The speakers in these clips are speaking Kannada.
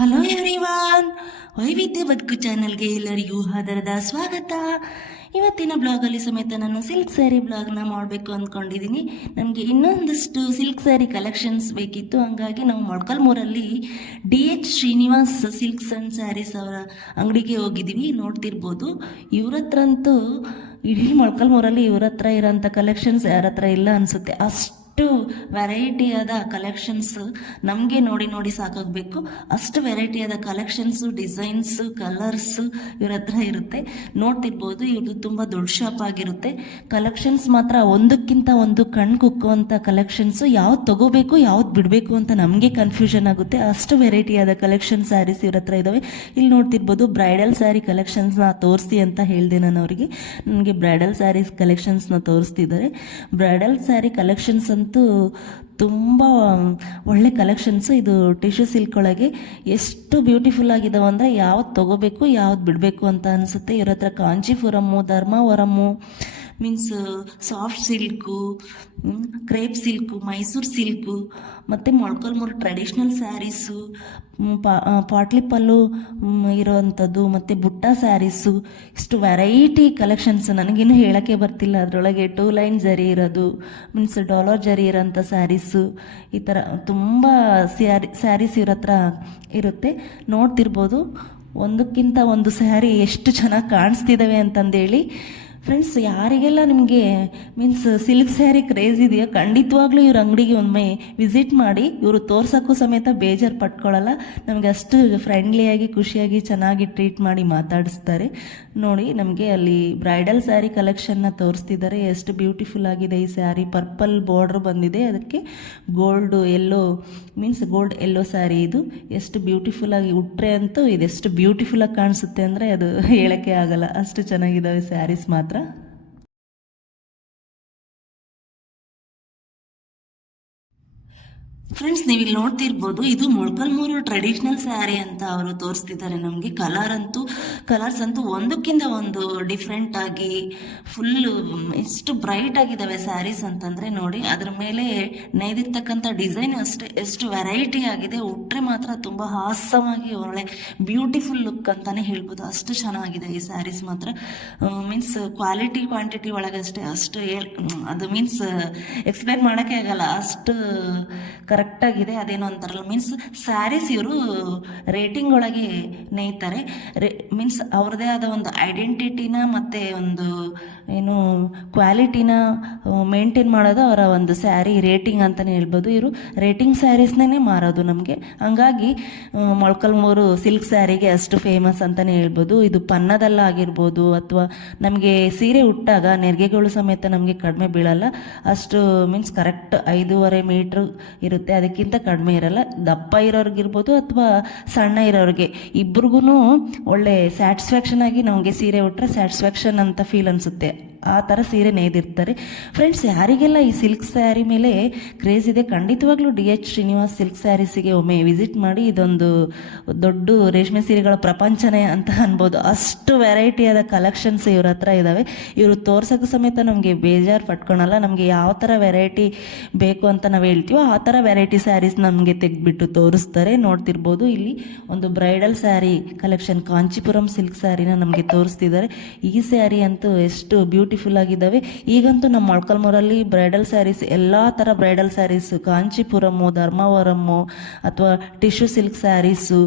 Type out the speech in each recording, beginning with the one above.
Hello everyone. ವೈವಿಧ್ಯ ಬದುಕು ಚಾನಲ್ಗೆ ಎಲ್ಲರಿಗೂ ಹಾದರದ ಸ್ವಾಗತ. ಇವತ್ತಿನ ಬ್ಲಾಗಲ್ಲಿ ಸಮೇತ ನಾನು ಸಿಲ್ಕ್ ಸ್ಯಾರಿ ಬ್ಲಾಗ್ನ ಮಾಡಬೇಕು ಅಂದ್ಕೊಂಡಿದ್ದೀನಿ. ನಮಗೆ ಇನ್ನೊಂದಿಷ್ಟು ಸಿಲ್ಕ್ ಸ್ಯಾರಿ ಕಲೆಕ್ಷನ್ಸ್ ಬೇಕಿತ್ತು. ಹಾಗಾಗಿ ನಾವು ಮೊಳಕಲ್ಮೂರಲ್ಲಿ D H Srinivas silks and saris ಅವರ ಅಂಗಡಿಗೆ ಹೋಗಿದ್ದೀವಿ. ನೋಡ್ತಿರ್ಬೋದು. ಇವ್ರ ಹತ್ರ ಅಂತೂ ಇಡೀ ಮೊಳಕಲ್ಮೂರಲ್ಲಿ ಇವ್ರ ಹತ್ರ ಇರೋಂಥ ಕಲೆಕ್ಷನ್ಸ್ ಯಾರ ಹತ್ರ ಇಲ್ಲ ಅನಿಸುತ್ತೆ. ಅಷ್ಟು ಅಷ್ಟು ವೆರೈಟಿಯಾದ ಕಲೆಕ್ಷನ್ಸ್ ನಮಗೆ ನೋಡಿ ನೋಡಿ ಸಾಕಾಗಬೇಕು. ಅಷ್ಟು ವೆರೈಟಿಯಾದ ಕಲೆಕ್ಷನ್ಸು, ಡಿಸೈನ್ಸು ಕಲರ್ಸು ಇವ್ರ ಹತ್ರ ಇರುತ್ತೆ. ನೋಡ್ತಿರ್ಬೋದು. ಇವ್ರದ್ದು ತುಂಬ ದೊಡ್ಡ ಶಾಪ್ ಆಗಿರುತ್ತೆ. ಕಲೆಕ್ಷನ್ಸ್ ಮಾತ್ರ ಒಂದಕ್ಕಿಂತ ಒಂದು ಕಣ್ ಕುಕ್ಕುವಂಥ ಕಲೆಕ್ಷನ್ಸು ಯಾವ್ದು ತಗೋಬೇಕು, ಯಾವ್ದು ಬಿಡಬೇಕು ಅಂತ ನಮಗೆ ಕನ್ಫ್ಯೂಷನ್ ಆಗುತ್ತೆ. ಅಷ್ಟು ವೆರೈಟಿಯಾದ ಕಲೆಕ್ಷನ್ ಸ್ಯಾರೀಸ್ ಇವ್ರ ಹತ್ರ ಇದ್ದಾವೆ ಇಲ್ಲಿ ನೋಡ್ತಿರ್ಬೋದು ಬ್ರೈಡಲ್ ಸ್ಯಾರಿ ಕಲೆಕ್ಷನ್ಸ್ನ ತೋರಿಸಿ ಅಂತ ಹೇಳಿದೆ ನಾನು ಅವರಿಗೆ. ನನಗೆ ಬ್ರೈಡಲ್ ಸ್ಯಾರೀಸ್ ಕಲೆಕ್ಷನ್ಸ್ನ ತೋರಿಸ್ತಿದ್ದಾರೆ. ಬ್ರೈಡಲ್ ಸ್ಯಾರಿ ಕಲೆಕ್ಷನ್ಸ್ ಅಂತೂ ತುಂಬ ಒಳ್ಳೆ ಕಲೆಕ್ಷನ್ಸು ಇದು ಟಿಶ್ಯೂ ಸಿಲ್ಕ್ ಒಳಗೆ ಎಷ್ಟು ಬ್ಯೂಟಿಫುಲ್ ಆಗಿದಾವೆ ಅಂದರೆ ಯಾವ್ದು ತೊಗೋಬೇಕು ಯಾವ್ದು ಬಿಡಬೇಕು ಅಂತ ಅನಿಸುತ್ತೆ. ಇವ್ರ ಹತ್ರ Kanchipuram Dharmavaram means soft silk crepe silk Mysuru silk ಮತ್ತು ಮೊಳ್ಕೊಲ್ಮೂರು ಟ್ರೆಡಿಷ್ನಲ್ ಸ್ಯಾರೀಸು ಪಾ ಪಾಟ್ಲಿ ಪಲ್ಲು ಮ್, ಇರೋವಂಥದ್ದು ಮತ್ತು ಬುಟ್ಟ ಸ್ಯಾರೀಸು ಇಷ್ಟು ವೆರೈಟಿ ಕಲೆಕ್ಷನ್ಸ್ ನನಗಿನ್ನೂ ಹೇಳೋಕ್ಕೆ ಬರ್ತಿಲ್ಲ. ಅದರೊಳಗೆ ಟೂ ಲೈನ್ ಜರಿ ಇರೋದು ಮೀನ್ಸ್ ಡಾಲರ್ ಜರಿ ಇರೋಂಥ ಸ್ಯಾರೀಸು ಈ ಥರ ತುಂಬ ಸ್ಯಾರಿ ಸ್ಯಾರೀಸ್ ಇವ್ರ ಹತ್ರ ಇರುತ್ತೆ. ನೋಡ್ತಿರ್ಬೋದು ಒಂದಕ್ಕಿಂತ ಒಂದು ಸ್ಯಾರಿ ಎಷ್ಟು ಚೆನ್ನಾಗಿ ಕಾಣಿಸ್ತಿದ್ದಾವೆ ಅಂತಂದೇಳಿ ಫ್ರೆಂಡ್ಸ್ ಯಾರಿಗೆಲ್ಲ ನಿಮಗೆ ಮೀನ್ಸ್ ಸಿಲ್ಕ್ ಸ್ಯಾರಿ ಕ್ರೇಜ್ ಇದೆಯೋ ಖಂಡಿತವಾಗ್ಲೂ ಇವ್ರ ಅಂಗಡಿಗೆ ಒಮ್ಮೆ ವಿಸಿಟ್ ಮಾಡಿ, ಇವರು ತೋರ್ಸೋಕ್ಕೂ ಸಮೇತ ಬೇಜಾರು ಪಟ್ಕೊಳ್ಳಲ್ಲ ನಮಗೆ ಅಷ್ಟು ಫ್ರೆಂಡ್ಲಿಯಾಗಿ ಖುಷಿಯಾಗಿ, ಚೆನ್ನಾಗಿ ಟ್ರೀಟ್ ಮಾಡಿ ಮಾತಾಡಿಸ್ತಾರೆ. ನೋಡಿ, ನಮಗೆ ಅಲ್ಲಿ ಬ್ರೈಡಲ್ ಸ್ಯಾರಿ ಕಲೆಕ್ಷನ್ನ ತೋರಿಸ್ತಿದ್ದಾರೆ. ಎಷ್ಟು ಬ್ಯೂಟಿಫುಲ್ ಆಗಿದೆ ಈ ಸ್ಯಾರಿ ಪರ್ಪಲ್ ಬಾರ್ಡ್ರ್ ಬಂದಿದೆ. ಅದಕ್ಕೆ gold yellow means gold yellow sari ಇದು. ಎಷ್ಟು ಬ್ಯೂಟಿಫುಲ್ ಆಗಿ ಉಟ್ರೆ ಅಂತೂ ಇದೆಷ್ಟು ಬ್ಯೂಟಿಫುಲ್ ಆಗಿ ಕಾಣಿಸುತ್ತೆ ಅಂದರೆ ಅದು ಹೇಳೋಕ್ಕೆ ಆಗಲ್ಲ. ಅಷ್ಟು ಚೆನ್ನಾಗಿದ್ದಾವೆ ಸ್ಯಾರೀಸ್ ಮಾತ್ರ. ಮಾತ್ರ ಫ್ರೆಂಡ್ಸ್ ನೀವು ಇಲ್ಲಿ ನೋಡ್ತಿರ್ಬೋದು, ಇದು ಮೊಳಕಲ್ಮೂರು ಟ್ರೆಡಿಷ್ನಲ್ ಸ್ಯಾರಿ ಅಂತ ಅವರು ತೋರಿಸ್ತಿದ್ದಾರೆ ನಮಗೆ. ಕಲರ್ ಅಂತೂ ಕಲರ್ಸ್ ಅಂತೂ ಒಂದಕ್ಕಿಂತ ಒಂದು ಡಿಫ್ರೆಂಟ್ ಆಗಿ ಫುಲ್ಲು ಎಷ್ಟು ಬ್ರೈಟ್ ಆಗಿದ್ದಾವೆ ಸ್ಯಾರೀಸ್ ಅಂತಂದರೆ ನೋಡಿ, ಅದರ ಮೇಲೆ ನೈದಿರ್ತಕ್ಕಂಥ ಡಿಸೈನ್ ಅಷ್ಟೇ, ಎಷ್ಟು ವೆರೈಟಿ ಆಗಿದೆ ಉಟ್ಟರೆ ಮಾತ್ರ ತುಂಬ ಹಾಸ್ಯವಾಗಿ ಒಳ್ಳೆ ಬ್ಯೂಟಿಫುಲ್ ಲುಕ್ ಅಂತಲೇ ಹೇಳ್ಬೋದು. ಅಷ್ಟು ಚೆನ್ನಾಗಿದೆ ಈ ಸ್ಯಾರೀಸ್ ಮಾತ್ರ. ಮೀನ್ಸ್ ಕ್ವಾಲಿಟಿ ಕ್ವಾಂಟಿಟಿ ಒಳಗಷ್ಟೇ, ಅಷ್ಟು ಅದು ಮೀನ್ಸ್ ಎಕ್ಸ್ಪ್ಲೈನ್ ಮಾಡೋಕ್ಕೆ ಆಗಲ್ಲ. ಅಷ್ಟು ಕರೆಕ್ಟಾಗಿದೆ ಅದೇನೋ ಅಂತಾರಲ್ಲ. ಮೀನ್ಸ್ ಸ್ಯಾರೀಸ್ ಇವರು ರೇಟಿಂಗ್ ಒಳಗೆ ನೇಯ್ತಾರೆ. ರೇ ಮೀನ್ಸ್ ಅವ್ರದ್ದೇ ಆದ ಒಂದು ಐಡೆಂಟಿಟಿನ ಮತ್ತು ಒಂದು ಏನು ಕ್ವಾಲಿಟಿನ ಮೇಂಟೈನ್ ಮಾಡೋದು ಅವರ ಒಂದು ಸ್ಯಾರಿ ರೇಟಿಂಗ್ ಅಂತಲೇ ಹೇಳ್ಬೋದು. ಇವರು ರೇಟಿಂಗ್ ಸ್ಯಾರೀಸ್ನೇ ಮಾರೋದು ನಮಗೆ. ಹಂಗಾಗಿ ಮೊಳಕಲ್ಮೂರು ಸಿಲ್ಕ್ ಸ್ಯಾರಿಗೆ ಅಷ್ಟು ಫೇಮಸ್ ಅಂತಲೇ ಹೇಳ್ಬೋದು. ಇದು ಪನ್ನದಲ್ಲಾಗಿರ್ಬೋದು ಅಥವಾ ನಮಗೆ ಸೀರೆ ಉಟ್ಟಾಗ ನೆರಿಗೆಗಳು ಸಮೇತ ನಮಗೆ ಕಡಿಮೆ ಬೀಳಲ್ಲ. ಅಷ್ಟು ಮೀನ್ಸ್ ಕರೆಕ್ಟ್ ಐದೂವರೆ ಮೀಟ್ರ್ ಇರುತ್ತೆ. ಅದಕ್ಕಿಂತ ಕಡಿಮೆ ಇರಲ್ಲ. ದಪ್ಪ ಇರೋರಿಗಿರ್ಬೋದು ಅಥವಾ ಸಣ್ಣ ಇರೋರಿಗೆ. ಇಬ್ರಿಗೂ ಒಳ್ಳೆ ಸ್ಯಾಟಿಸ್ಫ್ಯಾಕ್ಷನ್ ಆಗಿ ನಮಗೆ ಸೀರೆ ಉಟ್ರೆ ಸ್ಯಾಟಿಸ್ಫ್ಯಾಕ್ಷನ್ ಅಂತ ಫೀಲ್ ಅನಿಸುತ್ತೆ. ಆ ಥರ ಸೀರೆ ನೇಯ್ದಿರ್ತಾರೆ. ಫ್ರೆಂಡ್ಸ್ ಯಾರಿಗೆಲ್ಲ ಈ ಸಿಲ್ಕ್ ಸ್ಯಾರಿ ಮೇಲೆ ಕ್ರೇಜ್ ಇದೆ, ಖಂಡಿತವಾಗ್ಲೂ ಡಿ ಎಚ್ ಶ್ರೀನಿವಾಸ್ ಸಿಲ್ಕ್ ಸ್ಯಾರೀಸಿಗೆ ಒಮ್ಮೆ ವಿಸಿಟ್ ಮಾಡಿ, ಇದೊಂದು ದೊಡ್ಡ ರೇಷ್ಮೆ ಸೀರೆಗಳ ಪ್ರಪಂಚನೇ ಅಂತ ಅನ್ಬೋದು. ಅಷ್ಟು ವೆರೈಟಿಯಾದ ಕಲೆಕ್ಷನ್ಸ್ ಇವ್ರ ಹತ್ರ ಇದ್ದಾವೆ ಇವರು ತೋರ್ಸೋಕ್ಕೂ ಸಮೇತ ನಮಗೆ ಬೇಜಾರು ಪಟ್ಕೊಳಲ್ಲ, ನಮಗೆ ಯಾವ ಥರ ವೆರೈಟಿ ಬೇಕು ಅಂತ ನಾವು ಹೇಳ್ತೀವೋ, ಆ ಥರ ವೆರೈಟಿ ಸ್ಯಾರೀಸ್ ನಮಗೆ ತೆಗೆದ್ಬಿಟ್ಟು ತೋರಿಸ್ತಾರೆ. ನೋಡ್ತಿರ್ಬೋದು, ಇಲ್ಲಿ ಒಂದು bridal sari collection Kanchipuram silk ಸ್ಯಾರಿನ ನಮಗೆ ತೋರಿಸ್ತಿದ್ದಾರೆ. ಈ ಸ್ಯಾರಿ ಅಂತೂ ಎಷ್ಟು ಬ್ಯೂಟಿಫುಲ್ ಆಗಿದ್ದಾವೆ. ಈಗಂತೂ ನಮ್ಮ ಮೊಳಕಲ್ಮೂರಲ್ಲಿ ಬ್ರೈಡಲ್ ಸ್ಯಾರೀಸ್ ಎಲ್ಲ ಥರ ಬ್ರೈಡಲ್ ಸ್ಯಾರೀಸ್ ಕಾಂಚೀಪುರಮ್ಮು ಧರ್ಮವರಮ್ಮು ಅಥವಾ ಟಿಶ್ಯೂ ಸಿಲ್ಕ್ ಸ್ಯಾರೀಸು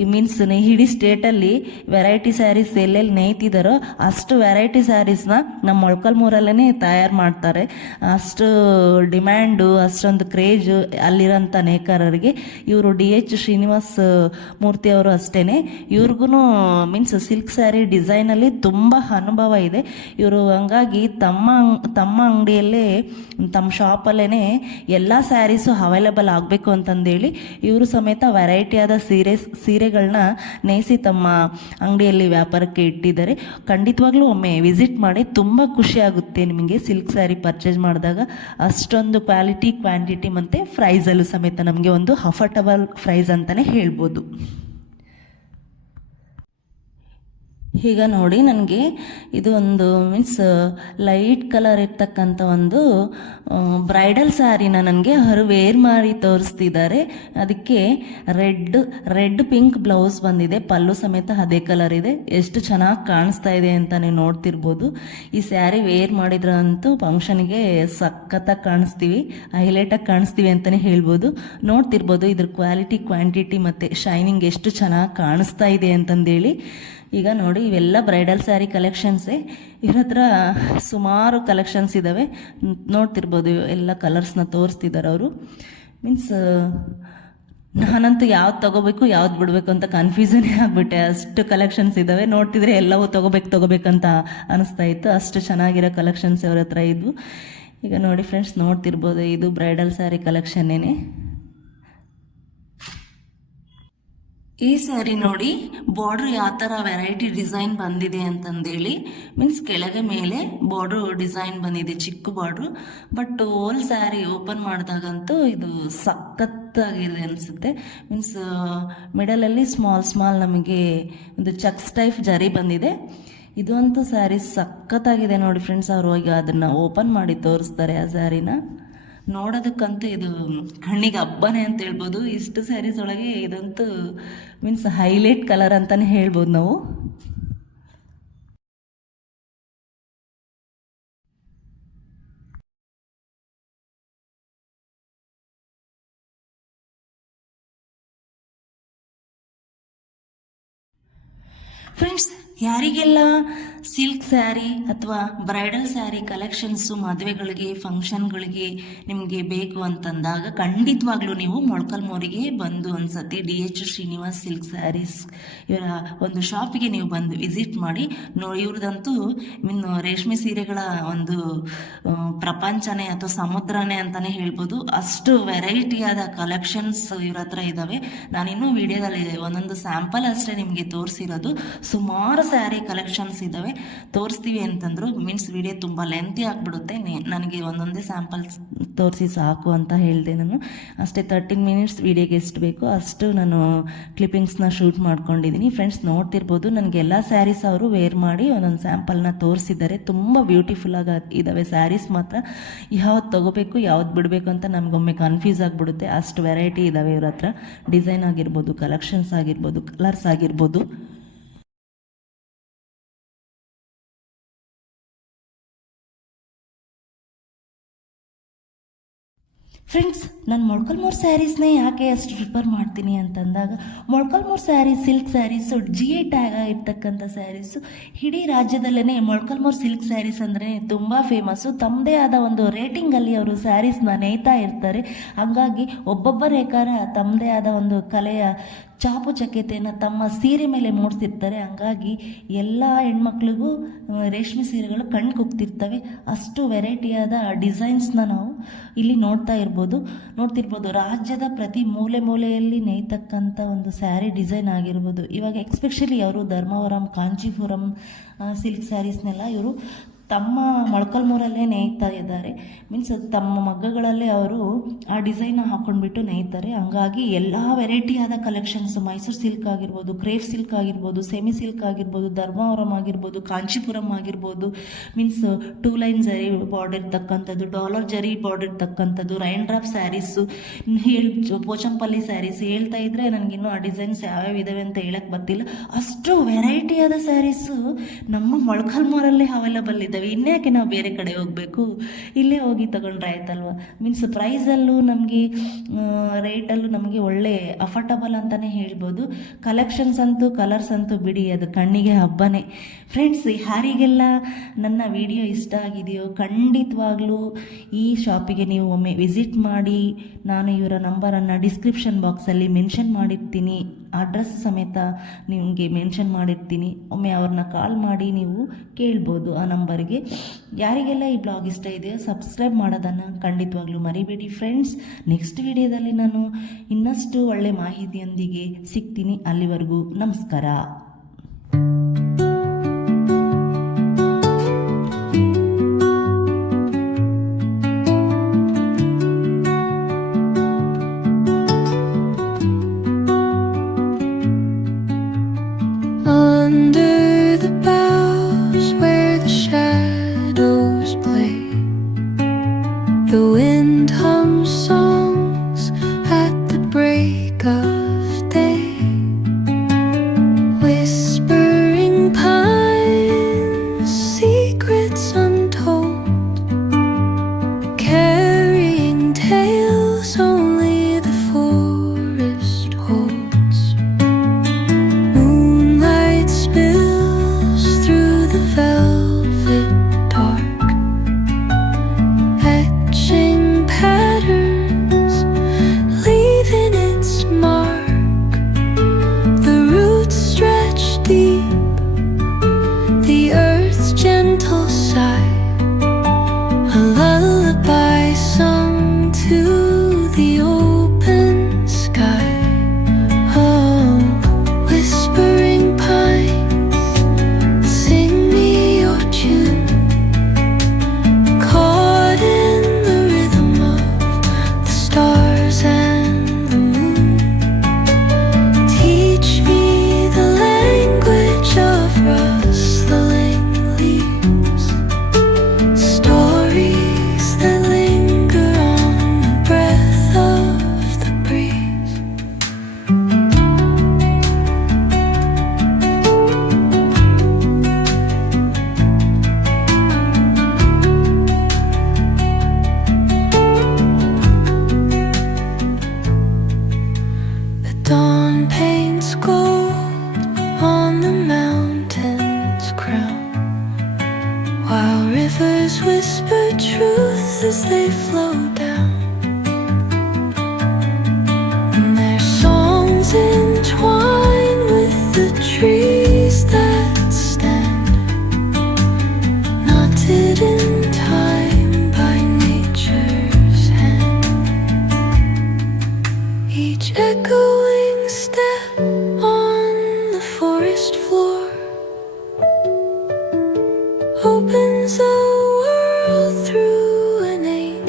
ಈ ಮೀನ್ಸ್ ಇಡೀ ಸ್ಟೇಟಲ್ಲಿ ವೆರೈಟಿ ಸ್ಯಾರೀಸ್ ಎಲ್ಲೆಲ್ಲಿ ನೇಯ್ತಿದ್ದಾರೋ ಅಷ್ಟು ವೆರೈಟಿ ಸ್ಯಾರೀಸ್ನ ನಮ್ಮ ಮೊಳಕಲ್ಮೂರಲ್ಲೇ ತಯಾರು ಮಾಡ್ತಾರೆ. ಅಷ್ಟು ಡಿಮ್ಯಾಂಡು ಅಷ್ಟೊಂದು ಕ್ರೇಜು ಅಲ್ಲಿರೋಂಥ ನೇಕಾರರಿಗೆ ಇವರು ಡಿ ಎಚ್ ಶ್ರೀನಿವಾಸ್, ಮೂರ್ತಿ ಅವರು ಅಷ್ಟೇ ಇವ್ರಿಗೂ ಮೀನ್ಸ್ ಸಿಲ್ಕ್ ಸ್ಯಾರಿ ಡಿಸೈನಲ್ಲಿ ತುಂಬ ಅನುಭವ ಇದೆ. ಇವರು ಹಂಗಾಗಿ ತಮ್ಮ ತಮ್ಮ ಅಂಗಡಿಯಲ್ಲೇ, ತಮ್ಮ ಶಾಪಲ್ಲೇ ಎಲ್ಲ ಸ್ಯಾರೀಸು ಅವೈಲೇಬಲ್ ಆಗಬೇಕು ಅಂತಂದೇಳಿ ಇವರು ಸಮೇತ ವೆರೈಟಿಯಾದ ಸೀರೆ ಸೀರೆಗಳನ್ನ ನೇಯಿಸಿ ತಮ್ಮ ಅಂಗಡಿಯಲ್ಲಿ ವ್ಯಾಪಾರಕ್ಕೆ ಇಟ್ಟಿದ್ದಾರೆ. ಖಂಡಿತವಾಗ್ಲೂ ಒಮ್ಮೆ ವಿಸಿಟ್ ಮಾಡಿ ತುಂಬ ಖುಷಿಯಾಗುತ್ತೆ ನಿಮಗೆ ಸಿಲ್ಕ್ ಸ್ಯಾರಿ ಪರ್ಚೇಸ್ ಮಾಡಿದಾಗ. ಅಷ್ಟೊಂದು ಕ್ವಾಲಿಟಿ ಕ್ವಾಂಟಿಟಿ ಮತ್ತು ಪ್ರೈಸಲ್ಲೂ ಸಮೇತ ನಮಗೆ ಒಂದು ಅಫರ್ಟಬಲ್ ಪ್ರೈಸ್ ಅಂತಲೇ ಹೇಳ್ಬೋದು. ಈಗ ನೋಡಿ ನನಗೆ ಇದು ಒಂದು ಮೀನ್ಸ್ ಲೈಟ್ ಕಲರ್ ಇರ್ತಕ್ಕಂಥ ಒಂದು ಬ್ರೈಡಲ್ ಸ್ಯಾರಿನ ನನಗೆ ಅವರು ವೇರ್ ಮಾಡಿ ತೋರಿಸ್ತಿದ್ದಾರೆ. ಅದಕ್ಕೆ ರೆಡ್ ರೆಡ್ ಪಿಂಕ್ ಬ್ಲೌಸ್ ಬಂದಿದೆ. ಪಲ್ಲು ಸಮೇತ ಅದೇ ಕಲರ್ ಇದೆ. ಎಷ್ಟು ಚೆನ್ನಾಗಿ ಕಾಣಿಸ್ತಾ ಇದೆ ಅಂತ ನೀವು ನೋಡ್ತಿರ್ಬೋದು. ಈ ಸ್ಯಾರಿ ವೇರ್ ಮಾಡಿದ್ರಂತೂ ಫಂಕ್ಷನ್ಗೆ ಸಖತ್ತಾಗಿ ಕಾಣಿಸ್ತೀವಿ ಹೈಲೈಟಾಗಿ ಕಾಣಿಸ್ತೀವಿ ಅಂತಲೇ ಹೇಳ್ಬೋದು. ನೋಡ್ತಿರ್ಬೋದು ಇದ್ರ ಕ್ವಾಲಿಟಿ ಕ್ವಾಂಟಿಟಿ ಮತ್ತು ಶೈನಿಂಗ್ ಎಷ್ಟು ಚೆನ್ನಾಗಿ ಕಾಣಿಸ್ತಾ ಇದೆ ಅಂತಂದೇಳಿ. ಈಗ ನೋಡಿ ಇವೆಲ್ಲ ಬ್ರೈಡಲ್ ಸ್ಯಾರಿ ಕಲೆಕ್ಷನ್ಸೇ ಇವ್ರ ಹತ್ರ ಸುಮಾರು ಕಲೆಕ್ಷನ್ಸ್ ಇದ್ದಾವೆ ನೋಡ್ತಿರ್ಬೋದು ಎಲ್ಲ ಕಲರ್ಸ್ನ ತೋರಿಸ್ತಿದ್ದಾರೆ ಅವರು. ಮೀನ್ಸ್ ನಾನಂತೂ ಯಾವ್ದು ತಗೋಬೇಕು, ಯಾವ್ದು ಬಿಡಬೇಕು ಅಂತ ಕನ್ಫ್ಯೂಸನೇ ಆಗಿಬಿಟ್ಟೆ. ಅಷ್ಟು ಕಲೆಕ್ಷನ್ಸ್ ಇದ್ದಾವೆ ನೋಡ್ತಿದ್ರೆ ಎಲ್ಲವೂ ತಗೋಬೇಕು ತಗೋಬೇಕಂತ ಅನಿಸ್ತಾ ಇತ್ತು. ಅಷ್ಟು ಚೆನ್ನಾಗಿರೋ ಕಲೆಕ್ಷನ್ಸ್ ಅವ್ರ ಹತ್ರ ಇದ್ವು. ಈಗ ನೋಡಿ ಫ್ರೆಂಡ್ಸ್ ನೋಡ್ತಿರ್ಬೋದು ಇದು ಬ್ರೈಡಲ್ ಸ್ಯಾರಿ ಕಲೆಕ್ಷನ್ನೇನೆ ಈ ಸ್ಯಾರಿ ನೋಡಿ ಬಾರ್ಡರ್ ಯಾವ ಥರ ವೆರೈಟಿ ಡಿಸೈನ್ ಬಂದಿದೆ ಅಂತಂದೇಳಿ ಮೀನ್ಸ್ ಕೆಳಗೆ ಮೇಲೆ ಬಾರ್ಡರ್ ಡಿಸೈನ್ ಬಂದಿದೆ, ಚಿಕ್ಕ border but whole sari open ಮಾಡಿದಾಗಂತೂ ಇದು ಸಖತ್ತಾಗಿದೆ ಅನಿಸುತ್ತೆ. ಮೀನ್ಸ್ ಮಿಡಲಲ್ಲಿ ಸ್ಮಾಲ್ ಸ್ಮಾಲ್ ನಮಗೆ ಒಂದು ಚಕ್ಸ್ ಟೈಪ್ ಜರಿ ಬಂದಿದೆ. ಇದಂತೂ ಸ್ಯಾರಿ ಸಖತ್ತಾಗಿದೆ ನೋಡಿ ಫ್ರೆಂಡ್ಸ್ ಅವರು ಈಗ ಅದನ್ನು ಓಪನ್ ಮಾಡಿ ತೋರಿಸ್ತಾರೆ ಆ ಸ್ಯಾರಿನ ನೋಡೋದಕ್ಕಂತೂ ಇದು ಕಣ್ಣಿಗೆ ಹಬ್ಬನೇ ಅಂತ ಹೇಳ್ಬೋದು. ಇಷ್ಟು ಸ್ಯಾರೀಸ್ ಒಳಗೆ ಇದಂತೂ ಮೀನ್ಸ್ ಹೈಲೈಟ್ ಕಲರ್ ಅಂತಲೇ ಹೇಳ್ಬೋದು ನಾವು. ಫ್ರೆಂಡ್ಸ್ ಯಾರಿಗೆಲ್ಲ ಸಿಲ್ಕ್ ಸ್ಯಾರಿ ಅಥವಾ ಬ್ರೈಡಲ್ ಸ್ಯಾರಿ ಕಲೆಕ್ಷನ್ಸು ಮದುವೆಗಳಿಗೆ, ಫಂಕ್ಷನ್ಗಳಿಗೆ ನಿಮಗೆ ಬೇಕು ಅಂತಂದಾಗ ಖಂಡಿತವಾಗ್ಲೂ ನೀವು ಮೊಳಕಲ್ಮೂರಿಗೆ ಬಂದು ಒಂದ್ಸತಿ D H Srinivas silk saris ಇವರ ಒಂದು ಶಾಪಿಗೆ ನೀವು ಬಂದು ವಿಸಿಟ್ ಮಾಡಿ. ನೋ ಇವ್ರದಂತೂ ಇನ್ನು ರೇಷ್ಮೆ ಸೀರೆಗಳ ಒಂದು ಪ್ರಪಂಚನೇ ಅಥವಾ ಸಮುದ್ರನೇ ಅಂತಲೇ ಹೇಳ್ಬೋದು. ಅಷ್ಟು ವೆರೈಟಿಯಾದ ಕಲೆಕ್ಷನ್ಸ್ ಇವ್ರ ಹತ್ರ ಇದ್ದಾವೆ ನಾನಿನ್ನೂ ವಿಡಿಯೋದಲ್ಲಿ ಒಂದೊಂದು ಸ್ಯಾಂಪಲ್ ಅಷ್ಟೇ ನಿಮಗೆ ತೋರಿಸಿರೋದು. ಸುಮಾರು ಸ್ಯಾರಿ ಕಲೆಕ್ಷನ್ಸ್ ಇದ್ದಾವೆ ತೋರಿಸ್ತೀವಿ ಅಂತಂದ್ರು ಮೀನ್ಸ್ ವಿಡಿಯೋ ತುಂಬ ಲೆಂತಿ ಆಗಿಬಿಡುತ್ತೆ. ನನಗೆ ಒಂದೊಂದೇ ಸ್ಯಾಂಪಲ್ಸ್ ತೋರಿಸಿ ಸಾಕು ಅಂತ ಹೇಳಿದೆ ನಾನು. ಅಷ್ಟೇ ತರ್ಟೀನ್ ಮಿನಿಟ್ಸ್ ವಿಡಿಯೋಗೆ ಎಷ್ಟು ಬೇಕು ಅಷ್ಟು ನಾನು ಕ್ಲಿಪ್ಪಿಂಗ್ಸ್ನ ಶೂಟ್ ಮಾಡ್ಕೊಂಡಿದ್ದೀನಿ ಫ್ರೆಂಡ್ಸ್ ನೋಡ್ತಿರ್ಬೋದು, ನನಗೆ ಎಲ್ಲ ಸ್ಯಾರೀಸ್ ಅವರು ವೇರ್ ಮಾಡಿ ಒಂದೊಂದು ಸ್ಯಾಂಪಲ್ನ ತೋರಿಸಿದ್ದಾರೆ. ತುಂಬ ಬ್ಯೂಟಿಫುಲ್ಲಾಗಿ ಇದ್ದಾವೆ ಸ್ಯಾರೀಸ್ ಮಾತ್ರ. ಯಾವ್ದು ತೊಗೋಬೇಕು, ಯಾವ್ದು ಬಿಡಬೇಕು ಅಂತ ನಮಗೊಮ್ಮೆ ಕನ್ಫ್ಯೂಸ್ ಆಗಿಬಿಡುತ್ತೆ. ಅಷ್ಟು ವೆರೈಟಿ ಇದ್ದಾವೆ ಇವ್ರ ಹತ್ರ. ಡಿಸೈನ್ ಆಗಿರ್ಬೋದು ಕಲೆಕ್ಷನ್ಸ್ ಆಗಿರ್ಬೋದು ಕಲರ್ಸ್ ಆಗಿರ್ಬೋದು. ಫ್ರೆಂಡ್ಸ್ ನಾನು ಮೊಳ್ಕಲ್ಮೂರು ಸ್ಯಾರೀಸ್ನೇ ಯಾಕೆ ಅಷ್ಟು ಪ್ರಿಫರ್ ಮಾಡ್ತೀನಿ ಅಂತಂದಾಗ, Molakalmuru saris silk saris G I tag ಆಗಿರ್ತಕ್ಕಂಥ ಸ್ಯಾರೀಸು ಇಡೀ ರಾಜ್ಯದಲ್ಲೇ ಮೊಳ್ಕಲ್ಮೂರು ಸಿಲ್ಕ್ ಸ್ಯಾರೀಸ್ ಅಂದರೆ ತುಂಬ ಫೇಮಸ್ಸು ತಮ್ಮದೇ ಆದ ಒಂದು ರೇಟಿಂಗಲ್ಲಿ ಅವರು ಸ್ಯಾರೀಸ್ನ ನೇಯ್ತಾ ಇರ್ತಾರೆ. ಹಾಗಾಗಿ ಒಬ್ಬೊಬ್ಬ ರೇಖಾರ ತಮ್ಮದೇ ಆದ ಒಂದು ಕಲೆಯ ಚಾಪು ಚಕೆತೆಯನ್ನು ತಮ್ಮ ಸೀರೆ ಮೇಲೆ ಮೂಡಿಸಿರ್ತಾರೆ. ಹಂಗಾಗಿ ಎಲ್ಲ ಹೆಣ್ಮಕ್ಳಿಗೂ ರೇಷ್ಮೆ ಸೀರೆಗಳು ಕಣ್ಣು ಕುಗ್ತಿರ್ತವೆ ಅಷ್ಟು ವೆರೈಟಿಯಾದ ಡಿಸೈನ್ಸ್ನ ನಾವು ಇಲ್ಲಿ ನೋಡ್ತಾ ಇರ್ಬೋದು. ನೋಡ್ತಿರ್ಬೋದು, ರಾಜ್ಯದ ಪ್ರತಿ ಮೂಲೆ ಮೂಲೆಯಲ್ಲಿ ನೇಯ್ತಕ್ಕಂಥ ಒಂದು ಸ್ಯಾರಿ ಡಿಸೈನ್ ಆಗಿರ್ಬೋದು. ಇವಾಗ ಎಕ್ಸ್ಪೆಷಲಿ ಅವರು ಧರ್ಮವರಂ, ಕಾಂಚೀಪುರಂ ಸಿಲ್ಕ್ ಸ್ಯಾರೀಸ್ನೆಲ್ಲ ಇವರು ತಮ್ಮ ಮೊಳಕಲ್ಮೂರಲ್ಲೇ ನೇಯ್ತಾ ಇದ್ದಾರೆ. ಮೀನ್ಸ್ ತಮ್ಮ ಮಗ್ಗಗಳಲ್ಲೇ ಅವರು ಆ ಡಿಸೈನ್ನ ಹಾಕೊಂಡ್ಬಿಟ್ಟು ನೇಯ್ತಾರೆ. ಹಂಗಾಗಿ ಎಲ್ಲ ವೆರೈಟಿಯಾದ ಕಲೆಕ್ಷನ್ಸ್ ಮೈಸೂರು ಸಿಲ್ಕ್ ಆಗಿರ್ಬೋದು ಕ್ರೇಫ್ ಸಿಲ್ಕ್ ಆಗಿರ್ಬೋದು ಸೆಮಿ ಸಿಲ್ಕ್ ಆಗಿರ್ಬೋದು ಧರ್ಮಾವರಂ ಆಗಿರ್ಬೋದು ಕಾಂಚೀಪುರಂ ಆಗಿರ್ಬೋದು means two line zari border ಇರ್ತಕ್ಕಂಥದ್ದು ಡಾಲರ್ ಜರಿ ಬಾರ್ಡರ್ ಇರ್ತಕ್ಕಂಥದ್ದು ರೈನ್ ಡ್ರಾಪ್ ಸ್ಯಾರೀಸು ಹೇಳಿ ಪೋಚಂಪಲ್ಲಿ ಸ್ಯಾರೀಸ್ ಹೇಳ್ತಾ ಇದ್ರೆ ನನಗಿನ್ನೂ ಆ ಡಿಸೈನ್ಸ್ ಯಾವ್ಯಾವ ಇದಾವೆ ಅಂತ ಹೇಳಕ್ಕೆ ಬರ್ತಿಲ್ಲ. ಅಷ್ಟು ವೆರೈಟಿಯಾದ ಸ್ಯಾರೀಸು ನಮ್ಮ ಮೊಳಕಲ್ಮೂರಲ್ಲೇ ಅವೈಲಬಲ್ ಇದ್ದಾವೆ ಇನ್ಯಾಕೆ ನಾವು ಬೇರೆ ಕಡೆ ಹೋಗಬೇಕು? ಇಲ್ಲೇ ಹೋಗಿ ತಗೊಂಡ್ರೆ ಆಯ್ತಲ್ವ? ಮೀನ್ಸ್ ಪ್ರೈಸಲ್ಲೂ ನಮಗೆ ರೇಟಲ್ಲೂ ನಮಗೆ ಒಳ್ಳೆ ಅಫರ್ಟಬಲ್ ಅಂತಲೇ ಹೇಳ್ಬೋದು. ಕಲೆಕ್ಷನ್ಸ್ ಅಂತೂ ಕಲರ್ಸ್ ಅಂತೂ ಬಿಡಿ, ಅದು ಕಣ್ಣಿಗೆ ಹಬ್ಬನೇ. ಫ್ರೆಂಡ್ಸ್ ಯಾರಿಗೆಲ್ಲ ನನ್ನ ವಿಡಿಯೋ ಇಷ್ಟ ಆಗಿದೆಯೋ, ಖಂಡಿತವಾಗ್ಲೂ ಈ ಶಾಪಿಗೆ ನೀವು ಒಮ್ಮೆ ವಿಸಿಟ್ ಮಾಡಿ, ನಾನು ಇವರ ನಂಬರನ್ನು ಡಿಸ್ಕ್ರಿಪ್ಷನ್ ಬಾಕ್ಸಲ್ಲಿ ಮೆನ್ಷನ್ ಮಾಡಿರ್ತೀನಿ. ಅಡ್ರೆಸ್ ಸಮೇತ ನಿಮಗೆ ಮೆನ್ಷನ್ ಮಾಡಿರ್ತೀನಿ. ಒಮ್ಮೆ ಅವ್ರನ್ನ ಕಾಲ್ ಮಾಡಿ ನೀವು ಕೇಳ್ಬೋದು ಆ ನಂಬರ್ಗೆ. ಯಾರಿಗೆಲ್ಲ ಈ ಬ್ಲಾಗ್ ಇಷ್ಟ ಇದೆಯೋ ಸಬ್ಸ್ಕ್ರೈಬ್ ಮಾಡೋದನ್ನು ಖಂಡಿತವಾಗ್ಲೂ ಮರಿಬೇಡಿ ಫ್ರೆಂಡ್ಸ್ ನೆಕ್ಸ್ಟ್ ವಿಡಿಯೋದಲ್ಲಿ ನಾನು ಇನ್ನಷ್ಟು ಒಳ್ಳೆ ಮಾಹಿತಿಯೊಂದಿಗೆ ಸಿಗ್ತೀನಿ ಅಲ್ಲಿವರೆಗೂ. ನಮಸ್ಕಾರ.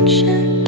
真